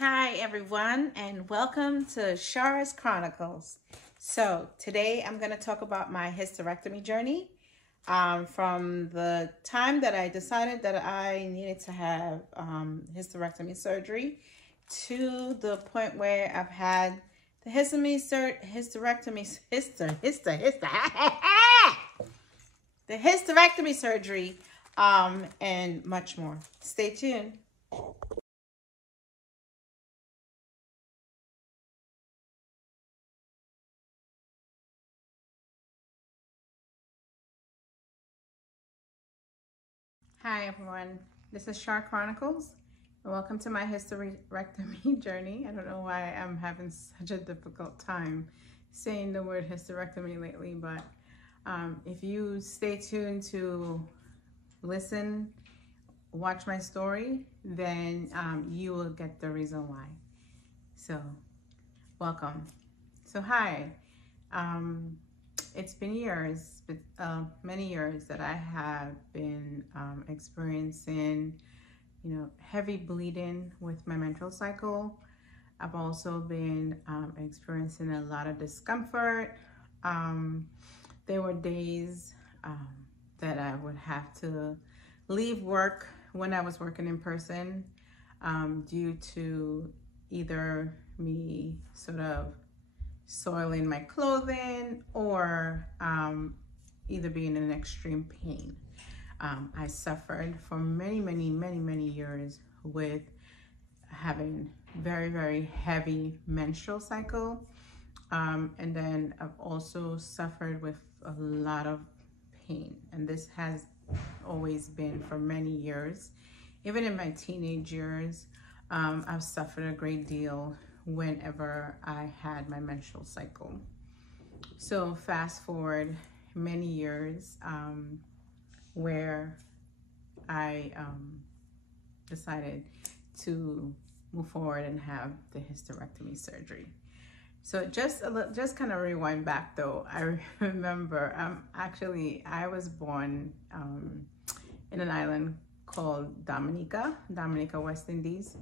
Hi everyone, and welcome to Shara's Chronicles. So today I'm going to talk about my hysterectomy journey from the time that I decided that I needed to have hysterectomy surgery to the point where I've had the the hysterectomy surgery and much more. Stay tuned. Hi everyone, this is Shar Chronicles, and welcome to my hysterectomy journey. I don't know why I'm having such a difficult time saying the word hysterectomy lately, but if you stay tuned to listen, watch my story, then you will get the reason why. So, welcome. So, hi. It's been years, many years that I have been experiencing, heavy bleeding with my menstrual cycle. I've also been experiencing a lot of discomfort. There were days that I would have to leave work when I was working in person due to either me sort of soiling my clothing or either being in extreme pain. I suffered for many years with having very heavy menstrual cycle. And then I've also suffered with a lot of pain. And this has always been for many years. Even in my teenage years, I've suffered a great deal whenever I had my menstrual cycle. So fast forward many years where I decided to move forward and have the hysterectomy surgery. So just kind of rewind back though. I remember I was born in an island called Dominica, West Indies.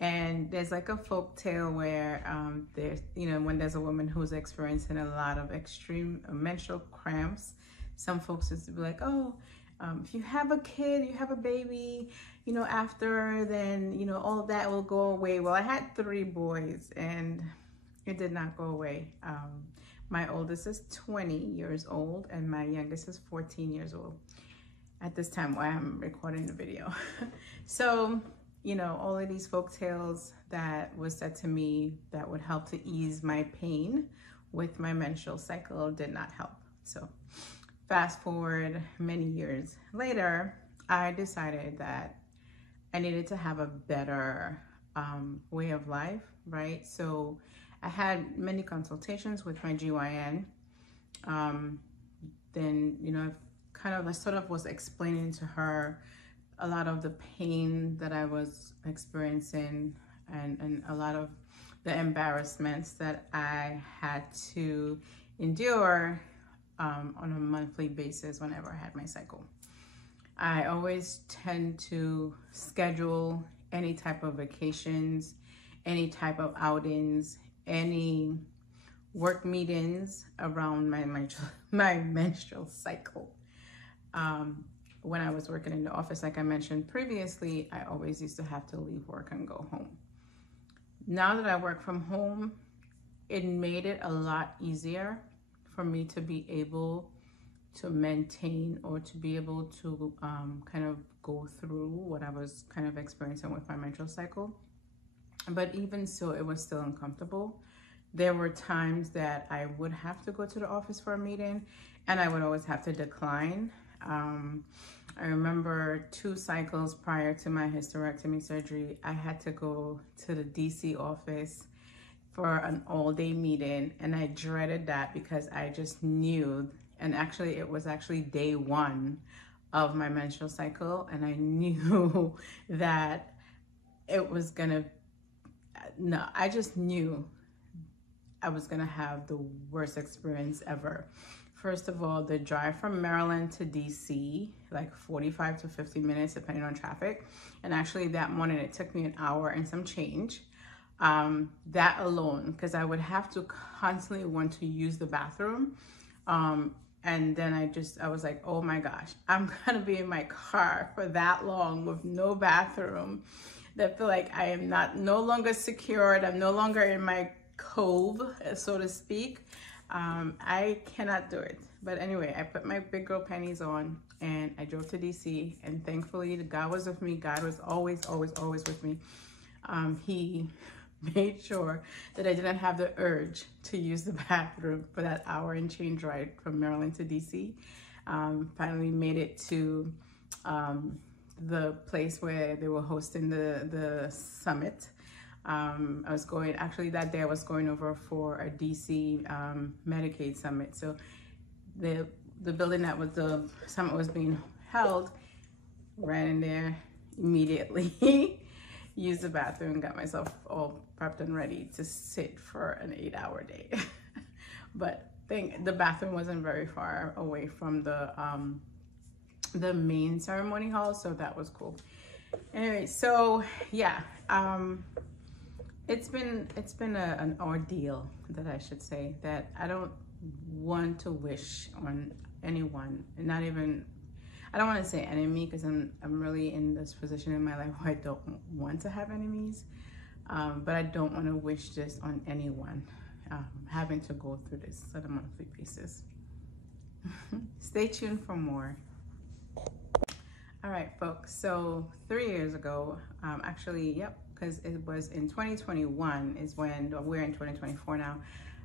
And there's like a folk tale where there's, when there's a woman who's experiencing a lot of extreme menstrual cramps, some folks used to be like, oh, if you have a kid, you have a baby, after, then, all of that will go away. Well, I had 3 boys and it did not go away. My oldest is 20 years old and my youngest is 14 years old at this time while I'm recording the video. So, all of these folk tales that was said to me that would help to ease my pain with my menstrual cycle did not help. So fast forward many years later, I decided that I needed to have a better way of life, right? So I had many consultations with my GYN. Then, I sort of was explaining to her a lot of the pain that I was experiencing and a lot of the embarrassments that I had to endure on a monthly basis whenever I had my cycle. I always tend to schedule any type of vacations, any type of outings, any work meetings around my menstrual cycle. When I was working in the office, like I mentioned previously, I always used to have to leave work and go home. Now that I work from home, it made it a lot easier for me to be able to maintain or to be able to kind of go through what I was kind of experiencing with my menstrual cycle. But even so, it was still uncomfortable. There were times that I would have to go to the office for a meeting and I would always have to decline. I remember 2 cycles prior to my hysterectomy surgery, I had to go to the DC office for an all-day meeting, and I dreaded that because I just knew, and actually it was actually day 1 of my menstrual cycle, and I knew that it was gonna, no, I just knew I was gonna have the worst experience ever. First of all, the drive from Maryland to DC, like 45 to 50 minutes, depending on traffic. And actually that morning, it took me an hour and some change. That alone, because I would have to constantly want to use the bathroom. And then I was like, oh my gosh, I'm gonna be in my car for that long with no bathroom. That feel like I am no longer secured. I'm no longer in my cove, so to speak. I cannot do it. But anyway, I put my big girl panties on and I drove to DC, and thankfully God was with me. God was always, always, always with me. He made sure that I didn't have the urge to use the bathroom for that hour and change ride from Maryland to DC. Finally made it to the place where they were hosting the summit. Actually that day I was going over for a DC Medicaid summit. So the building that was the summit was being held, ran in there immediately, used the bathroom, got myself all prepped and ready to sit for an 8-hour day. But the bathroom wasn't very far away from the main ceremony hall, so that was cool. Anyway, so yeah, it's been an ordeal, that I should say, that I don't want to wish on anyone, not even, I don't want to say enemy, because I'm really in this position in my life where I don't want to have enemies, but I don't want to wish this on anyone, having to go through this on a monthly basis. Stay tuned for more. All right, folks, so 3 years ago, actually, yep, because it was in 2021 is when, we're in 2024 now,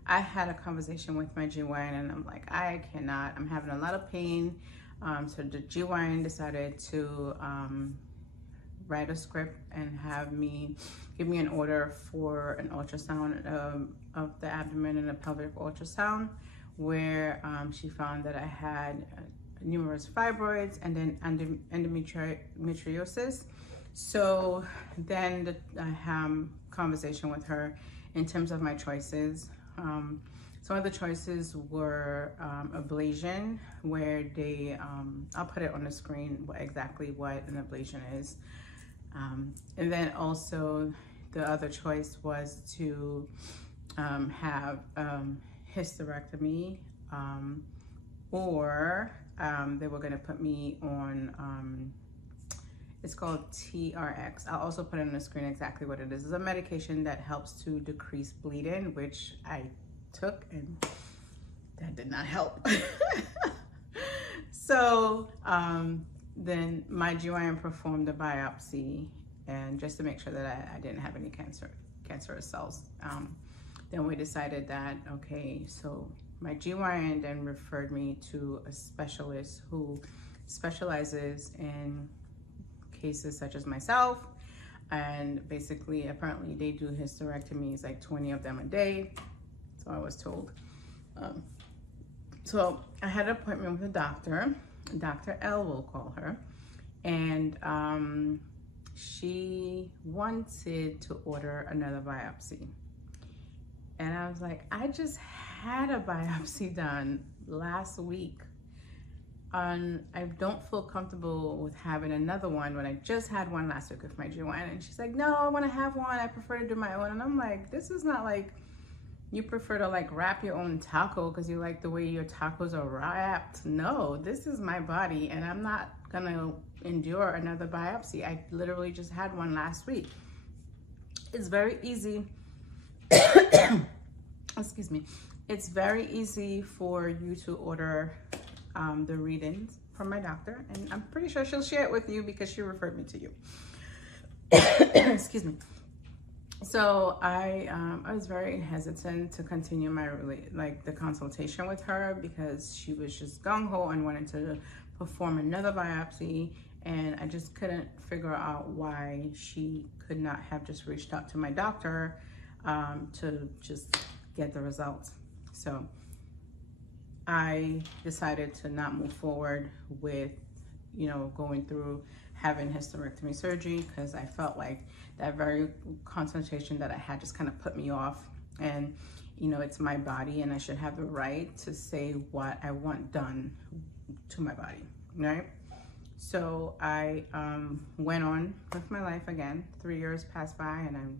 I had a conversation with my GYN, and I'm like, I cannot, I'm having a lot of pain. So the GYN decided to write a script and give me an order for an ultrasound of the abdomen and a pelvic ultrasound, where she found that I had numerous fibroids and then endometriosis. So then I had a conversation with her in terms of my choices. Some of the choices were ablation, where I'll put it on the screen exactly what an ablation is. And then also the other choice was to have hysterectomy, or they were gonna put me on, it's called TRX. I'll also put it on the screen exactly what it is. It's a medication that helps to decrease bleeding, which I took, and that did not help. So then my GYN performed a biopsy, and just to make sure that I didn't have any cancerous cells. Then we decided that, okay, so my GYN then referred me to a specialist who specializes in cases such as myself, and basically apparently they do hysterectomies, like 20 of them a day, so I was told. So I had an appointment with a doctor, Dr. L, we'll call her, and she wanted to order another biopsy. And I was like, I just had a biopsy done last week. I don't feel comfortable with having another one when I just had one last week with my GYN. And she's like, no, I want to have one. I prefer to do my own. And I'm like, this is not like you prefer to like wrap your own taco because you like the way your tacos are wrapped. No, this is my body, and I'm not gonna endure another biopsy. I literally just had one last week. It's very easy. Excuse me. It's very easy for you to order the readings from my doctor, and I'm pretty sure she'll share it with you because she referred me to you. Excuse me. So I was very hesitant to continue the consultation with her, because she was just gung-ho and wanted to perform another biopsy, and I just couldn't figure out why she could not have just reached out to my doctor to just get the results. So I decided to not move forward with, going through having hysterectomy surgery, because I felt like that very consultation that I had just kind of put me off. And, it's my body, and I should have the right to say what I want done to my body, right? So I went on with my life again. 3 years passed by, and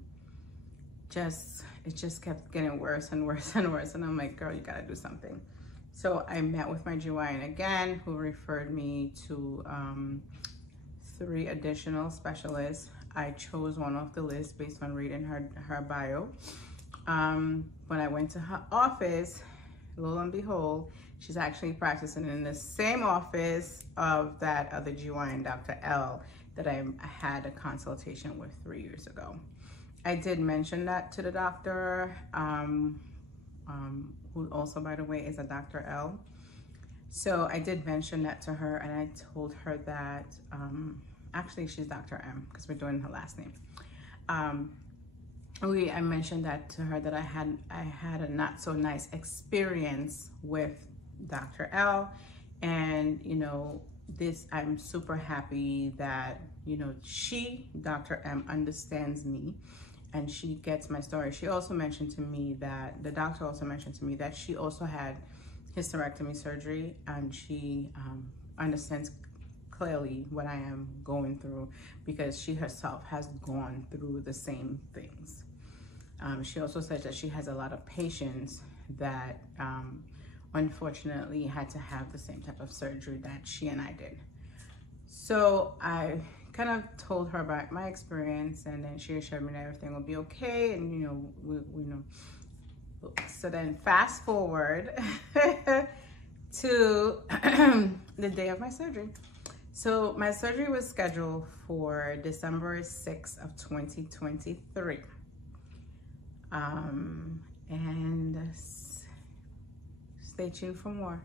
it just kept getting worse and worse and worse. And I'm like, girl, you gotta do something. So I met with my GYN again, who referred me to 3 additional specialists. I chose one off the list based on reading her bio. When I went to her office, lo and behold, she's actually practicing in the same office of that other GYN, Dr. L, that I had a consultation with 3 years ago. I did mention that to the doctor, who also, by the way, is a Dr. L. So I did mention that to her, and I told her that, actually she's Dr. M, because we're doing her last name. I mentioned that to her, that I had a not so nice experience with Dr. L, and you know, I'm super happy that, you know, Dr. M, understands me and she gets my story. She also mentioned to me that, the doctor also mentioned to me that she also had hysterectomy surgery, and she understands clearly what I am going through, because she herself has gone through the same things. She also said that she has a lot of patients that unfortunately had to have the same type of surgery that she and I did. So I kind of told her about my experience, and then she assured me that everything will be okay, and you know, we know. So then fast forward to the day of my surgery. So my surgery was scheduled for December 6th of 2023. And stay tuned for more.